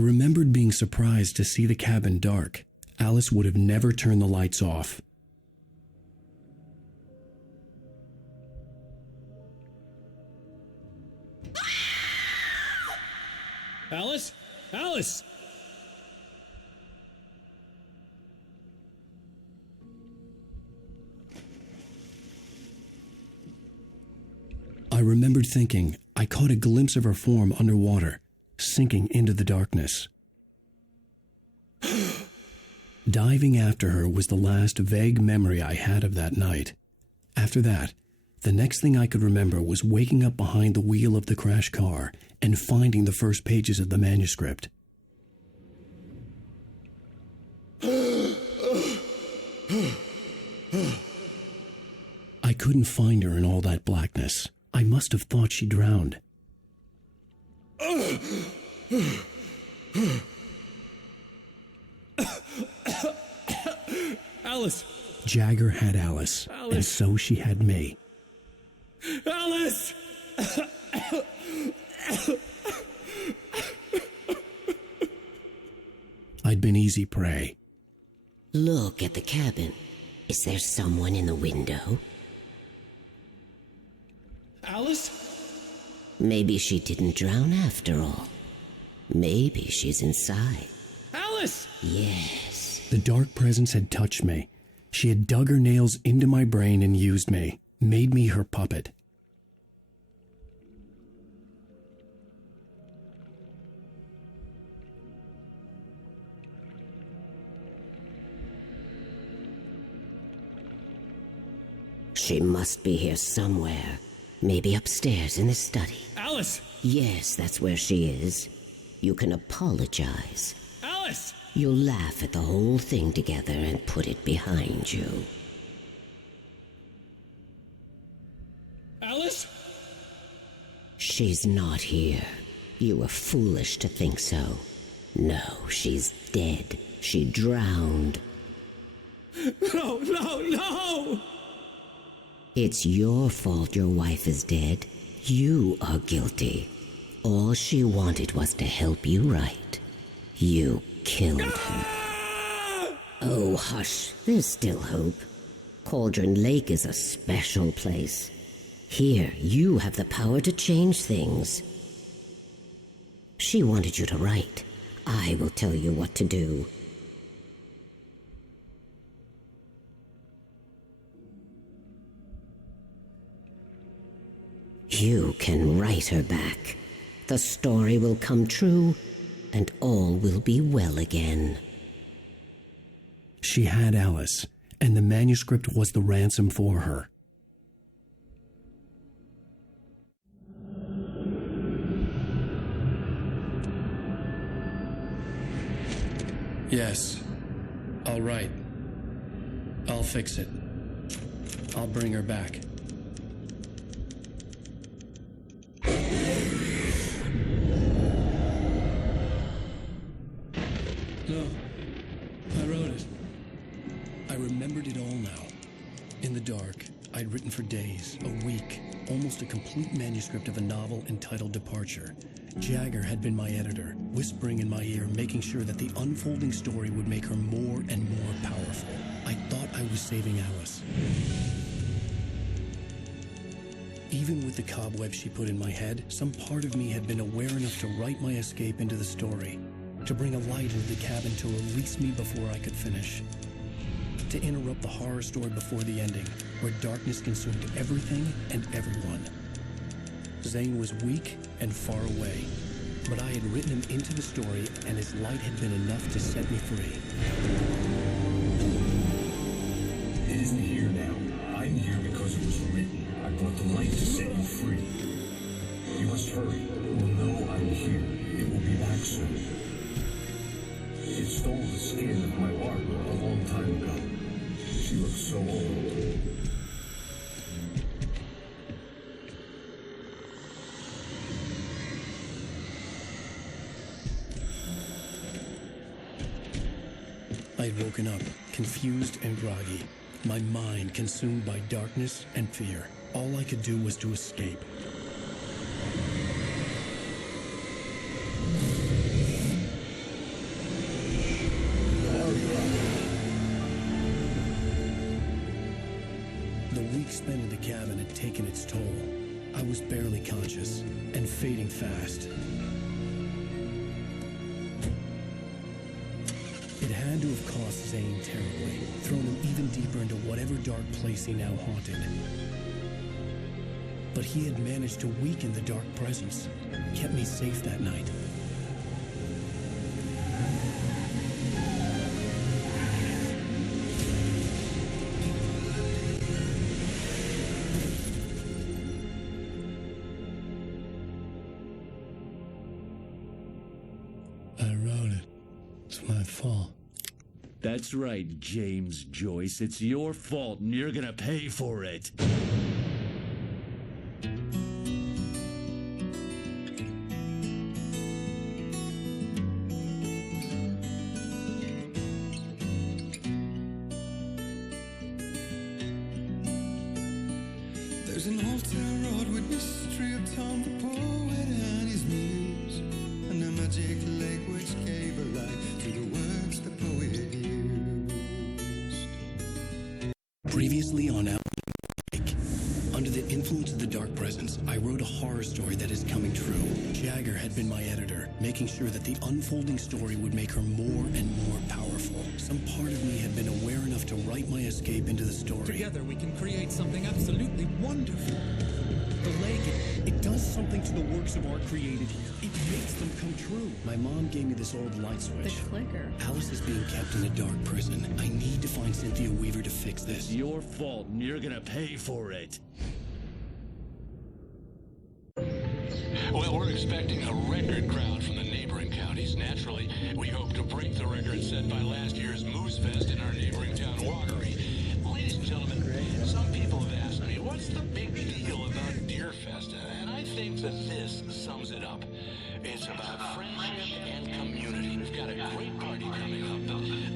remembered being surprised to see the cabin dark. Alice would have never turned the lights off. Alice? Alice! I remembered thinking I caught a glimpse of her form underwater, sinking into the darkness. Diving after her was the last vague memory I had of that night. After that, the next thing I could remember was waking up behind the wheel of the crashed car and finding the first pages of the manuscript. I couldn't find her in all that blackness. I must have thought she drowned. Alice! Jagger had Alice, and so she had me. Alice! I'd been easy prey. Look at the cabin. Is there someone in the window? Alice? Maybe she didn't drown after all. Maybe she's inside. Alice! Yes. The dark presence had touched me. She had dug her nails into my brain and used me, made me her puppet. She must be here somewhere. Maybe upstairs in the study. Alice! Yes, that's where she is. You can apologize. Alice! You'll laugh at the whole thing together and put it behind you. Alice? She's not here. You were foolish to think so. No, she's dead. She drowned. No, no, no! It's your fault your wife is dead. You are guilty. All she wanted was to help you right. You killed her. Oh, hush. There's still hope. Cauldron Lake is a special place. Here, you have the power to change things. She wanted you to write. I will tell you what to do. You can write her back. The story will come true, and all will be well again. She had Alice, and the manuscript was the ransom for her. Yes. All right. I'll fix it. I'll bring her back. No. I wrote it. I remembered it all now. In the dark, I'd written for days, a week, almost a complete manuscript of a novel entitled Departure. Jagger had been my editor, whispering in my ear, making sure that the unfolding story would make her more and more powerful. I thought I was saving Alice. Even with the cobwebs she put in my head, some part of me had been aware enough to write my escape into the story, to bring a light into the cabin to release me before I could finish, to interrupt the horror story before the ending, where darkness consumed everything and everyone. Zane was weak and far away, but I had written him into the story, and his light had been enough to set me free. It isn't here now. I'm here because it was written. I brought the light to set you free. You must hurry. We'll know I'm here. It will be back soon. It stole the skin of my Barbara a long time ago. She looks so old. I had woken up, confused and groggy, my mind consumed by darkness and fear. All I could do was to escape. week spent in the cabin had taken its toll. I was barely conscious and fading fast. It had to have cost Zane terribly, thrown him even deeper into whatever dark place he now haunted. But he had managed to weaken the dark presence, kept me safe that night. I wrote it. It's my fault. That's right, James Joyce. It's your fault, and you're gonna pay for it. There's an old town road with mystery of Tom the poet and his muse, and a magic lake which gave a life to the words the poet used. Previously on Alan Wake, under the influence of the dark presence, I wrote a horror story that is coming true. Jagger had been my editor, making sure that the unfolding story would make her more and more powerful. Some part of me had been aware enough to write my escape into the story. Together we can create something absolutely wonderful. The lake, it does something to the works of art created here. It makes them come true. My mom gave me this old light switch. The clicker. Alice is being kept in a dark prison. I need to find Cynthia Weaver to fix this. It's your fault, and you're gonna pay for it. Well, we're expecting a record crowd from the neighboring counties. Naturally, we hope to break the record set by last year's Moose Fest in our neighboring town, Watery. Ladies and gentlemen, some people have asked me, what's the big deal about Deer Fest? And I think that this sums it up. It's about friendship and community. We've got a great party coming up,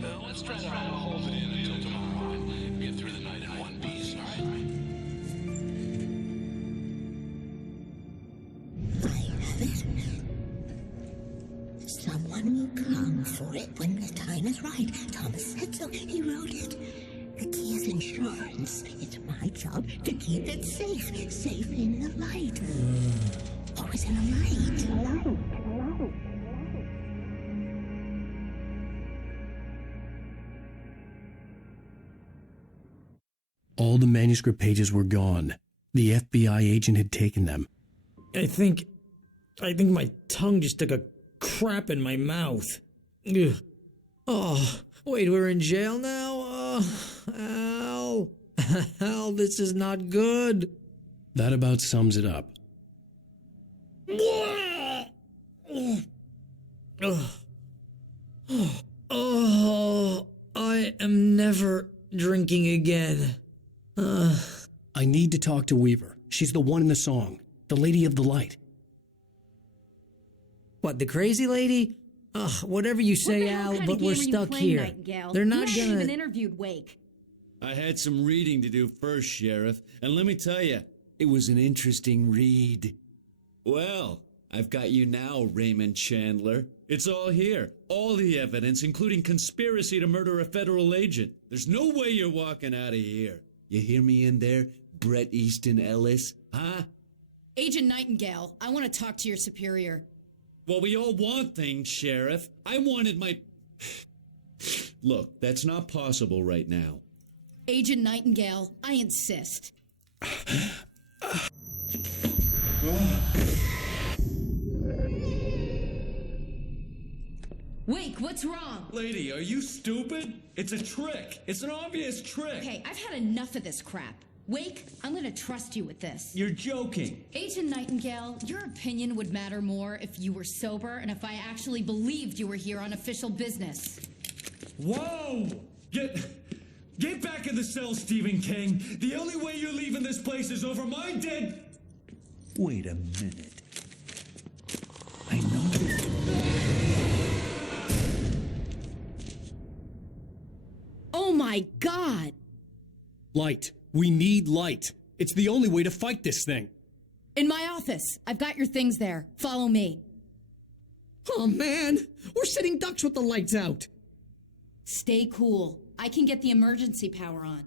but let's try to hold it in until tomorrow and get through the night in one piece, all right? Someone will come for it when the time is right. Thomas said so. He wrote it. The key is insurance. It's my job to keep it safe. Safe in the light. Always in the light. All the manuscript pages were gone. The FBI agent had taken them. I think my tongue just took a crap in my mouth. Ugh. Oh, wait, we're in jail now? Al. Al, this is not good. That about sums it up. Oh, I am never drinking again. I need to talk to Weaver. She's the one in the song. The Lady of the Light. What, the crazy lady? Ugh, whatever you say, Al, but we're stuck here. They're not you gonna... even interviewed Wake. I had some reading to do first, Sheriff, and let me tell you, it was an interesting read. Well, I've got you now, Raymond Chandler. It's all here. All the evidence, including conspiracy to murder a federal agent. There's no way you're walking out of here. You hear me in there, Bret Easton Ellis? Huh? Agent Nightingale, I want to talk to your superior. Well, we all want things, Sheriff. I wanted my... Look, that's not possible right now. Agent Nightingale, I insist. Wake, what's wrong? Lady, are you stupid? It's a trick. It's an obvious trick. Okay, I've had enough of this crap. Wake, I'm gonna trust you with this. You're joking. Agent Nightingale, your opinion would matter more if you were sober and if I actually believed you were here on official business. Whoa! Get back in the cell, Stephen King. The only way you're leaving this place is over my dead... Wait a minute. I know this. Oh my God! Light. We need light. It's the only way to fight this thing. In my office. I've got your things there. Follow me. Oh man, we're sitting ducks with the lights out. Stay cool. I can get the emergency power on.